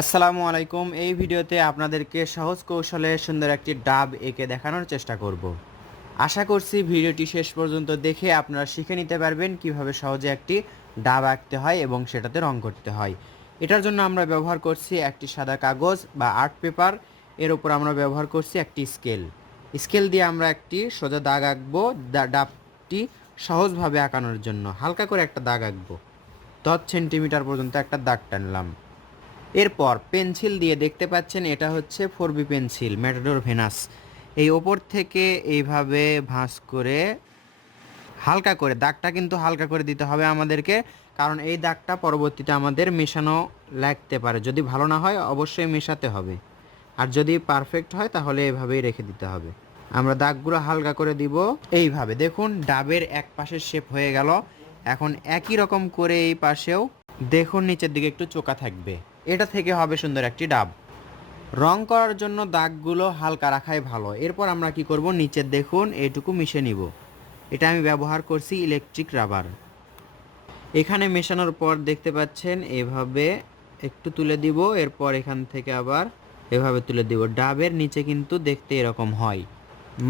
আসসালামু আলাইকুম। এই ভিডিওতে আপনাদেরকে সহজ কৌশলে সুন্দর একটি ডাব এঁকে দেখানোর চেষ্টা করব। আশা করছি ভিডিওটি শেষ পর্যন্ত দেখে আপনারা শিখে নিতে পারবেন কিভাবে সহজে একটি ডাব আঁকতে হয় এবং সেটাতে রং করতে হয়। এটার জন্য আমরা ব্যবহার করছি একটি সাদা কাগজ বা আর্ট পেপার। এর উপর আমরা ব্যবহার করছি একটি স্কেল। স্কেল দিয়ে আমরা একটি সোজা দাগ আঁকবো ডাবটি সহজভাবে আঁকানোর জন্য। হালকা করে একটা দাগ আঁকবো, 10 সেন্টিমিটার পর্যন্ত একটা দাগ টানলাম। এরপর পেন্সিল দিয়ে দেখতে পাচ্ছেন এটা হচ্ছে 4B পেন্সিল ম্যাটাডোর ভেনাস। এই ওপর থেকে এইভাবে ভাঁজ করে হালকা করে দাগটা কিন্তু হালকা করে দিতে হবে আমাদেরকে, কারণ এই দাগটা পরবর্তীতে আমাদের মেশানো লাগতে পারে। যদি ভালো না হয় অবশ্যই মেশাতে হবে, আর যদি পারফেক্ট হয় তাহলে এভাবেই রেখে দিতে হবে। আমরা দাগগুলো হালকা করে দিব এইভাবে। দেখুন ডাবের এক পাশের শেপ হয়ে গেল। এখন একই রকম করে এই পাশেও দেখুন নিচের দিকে একটু চোকা থাকবে, এটা থেকে হবে সুন্দর একটি ডাব। রং করার জন্য দাগগুলো হালকা রাখাই ভালো। এরপর আমরা কি করব, নিচের দেখুন এইটুকু মিশে নিব। এটা আমি ব্যবহার করছি ইলেকট্রিক রাবার। এখানে মেশানোর পর দেখতে পাচ্ছেন এভাবে একটু তুলে দিব, এরপর এখান থেকে আবার এভাবে তুলে দিব। ডাবের নিচে কিন্তু দেখতে এরকম হয়।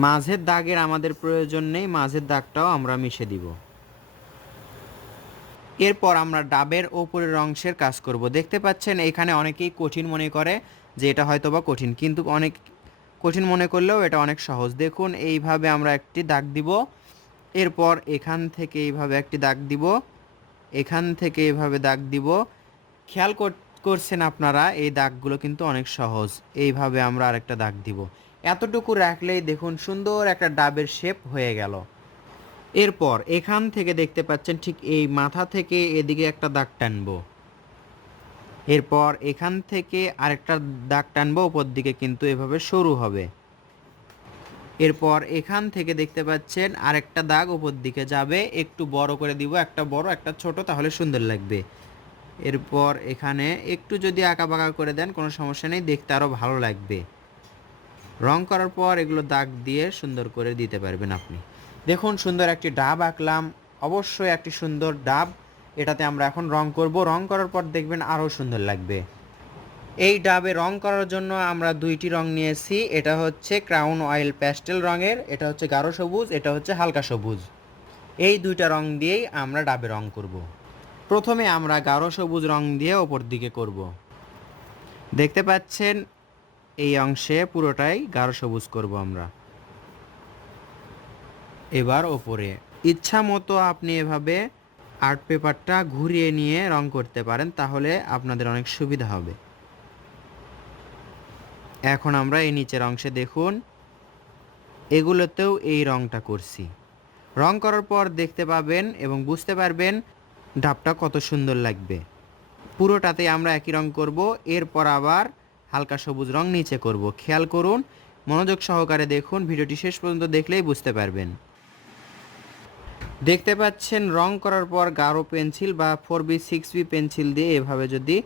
মাঝের দাগের আমাদের প্রয়োজন নেই, মাঝের দাগটাও আমরা মিশে দিব। এরপর আমরা ডাবের ওপরের অংশের কাজ করব। দেখতে পাচ্ছেন এখানে অনেকেই কঠিন মনে করে যে এটা হয়তো বা কঠিন, কিন্তু অনেক কঠিন মনে করলেও এটা অনেক সহজ। দেখুন এইভাবে আমরা একটি দাগ দিব, এরপর এখান থেকে এইভাবে একটি দাগ দিব, এখান থেকে এইভাবে দাগ দিব। খেয়াল করছেন আপনারা এই দাগগুলো কিন্তু অনেক সহজ। এইভাবে আমরা আরেকটা দাগ দিব। এতটুকু রাখলেই দেখুন সুন্দর একটা ডাবের শেপ হয়ে গেল। এরপর এখান থেকে দেখতে পাচ্ছেন ঠিক এই মাথা থেকে এদিকে একটা দাগ টানবো, এরপর এখান থেকে আরেকটা দাগ টানবো উপর দিকে, কিন্তু এভাবে সরু হবে। এরপর এখান থেকে দেখতে পাচ্ছেন আরেকটা দাগ উপর দিকে যাবে, একটু বড় করে দিব, একটা বড় একটা ছোট, তাহলে সুন্দর লাগবে। এরপর এখানে একটু যদি আঁকা বাঁকা করে দেন কোনো সমস্যা নেই, দেখতে আরও ভালো লাগবে। রং করার পর এগুলো দাগ দিয়ে সুন্দর করে দিতে পারবেন আপনি। দেখুন সুন্দর একটি ডাব আঁকলাম, অবশ্যই একটি সুন্দর ডাব। এটাতে আমরা এখন রং করব। রং করার পর দেখবেন আরও সুন্দর লাগবে। এই ডাবে রং করার জন্য আমরা দুইটি রং নিয়েছি। এটা হচ্ছে ক্রাউন অয়েল প্যাস্টেল রঙের, এটা হচ্ছে গাঢ় সবুজ, এটা হচ্ছে হালকা সবুজ। এই দুইটা রং দিয়েই আমরা ডাবে রং করব। প্রথমে আমরা গাঢ় সবুজ রং দিয়ে ওপর দিকে করব। দেখতে পাচ্ছেন এই অংশে পুরোটাই গাঢ় সবুজ করব আমরা। এবার ওপরে ইচ্ছা মতো আপনি এভাবে আর্ট পেপারটা ঘুরিয়ে নিয়ে রং করতে পারেন, তাহলে আপনাদের অনেক সুবিধা হবে। এখন আমরা এই নিচের অংশে দেখুন এগুলোতেও এই রংটা করছি। রং করার পর দেখতে পাবেন এবং বুঝতে পারবেন ডাবটা কত সুন্দর লাগবে। পুরোটাতে আমরা একই রং করব, এরপর আবার হালকা সবুজ রং নিচে করব। খেয়াল করুন, মনোযোগ সহকারে দেখুন, ভিডিওটি শেষ পর্যন্ত দেখলেই বুঝতে পারবেন। দেখতে পাচ্ছেন রং করার পর গাঢ় পেন্সিল বা 4B 6B পেন্সিল দিয়ে এভাবে যদি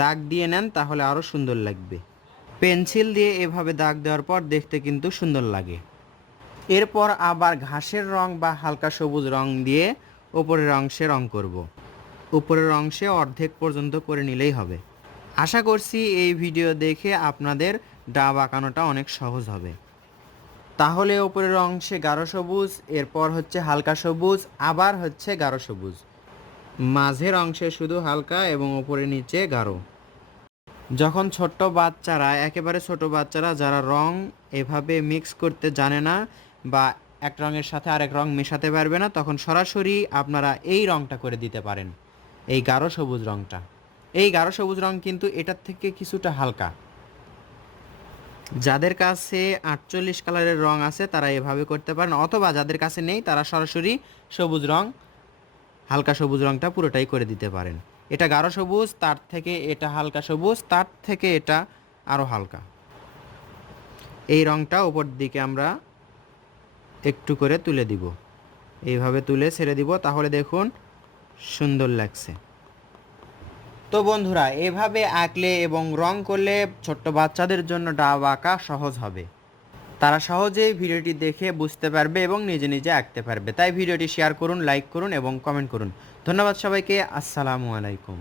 দাগ দিয়ে নেন তাহলে আরও সুন্দর লাগবে। পেন্সিল দিয়ে এভাবে দাগ দেওয়ার পর দেখতে কিন্তু সুন্দর লাগে। এরপর আবার ঘাসের রং বা হালকা সবুজ রং দিয়ে উপরের অংশে রং করব। উপরের অংশে অর্ধেক পর্যন্ত করে নিলেই হবে। আশা করছি এই ভিডিও দেখে আপনাদের ডাব আঁকানোটা অনেক সহজ হবে। তাহলে উপরের অংশে গাঢ় সবুজ, এরপর হচ্ছে হালকা সবুজ, আবার হচ্ছে গাঢ় সবুজ, মাঝের অংশে শুধু হালকা এবং উপরে নিচে গাঢ়। যখন ছোট্ট বাচ্চারা, একেবারে ছোট বাচ্চারা যারা রং এভাবে মিক্স করতে জানে না বা এক রঙের সাথে আরেক রং মেশাতে পারবে না, তখন সরাসরি আপনারা এই রংটা করে দিতে পারেন, এই গাঢ় সবুজ রংটা। এই গাঢ় সবুজ রং কিন্তু এটার থেকে কিছুটা হালকা। যাদের কাছে 48 কালারের রং আছে তারা এভাবে করতে পারেন, অথবা যাদের কাছে নেই তারা সরাসরি সবুজ রং, হালকা সবুজ রংটা পুরোটাই করে দিতে পারেন। এটা গাঢ় সবুজ, তার থেকে এটা হালকা সবুজ, তার থেকে এটা আরও হালকা। এই রংটা উপর দিকে আমরা একটু করে তুলে দিব, এইভাবে তুলে ছেড়ে দিব, তাহলে দেখুন সুন্দর লাগছে। তো বন্ধুরা, এভাবে আঁকলে এবং রং করলে ছোট্ট বাচ্চাদের জন্য ডাব আঁকা সহজ হবে। তারা সহজেই ভিডিওটি দেখে বুঝতে পারবে এবং নিজে নিজে আঁকতে পারবে। তাই ভিডিওটি শেয়ার করুন, লাইক করুন এবং কমেন্ট করুন। ধন্যবাদ সবাইকে। আসসালামু আলাইকুম।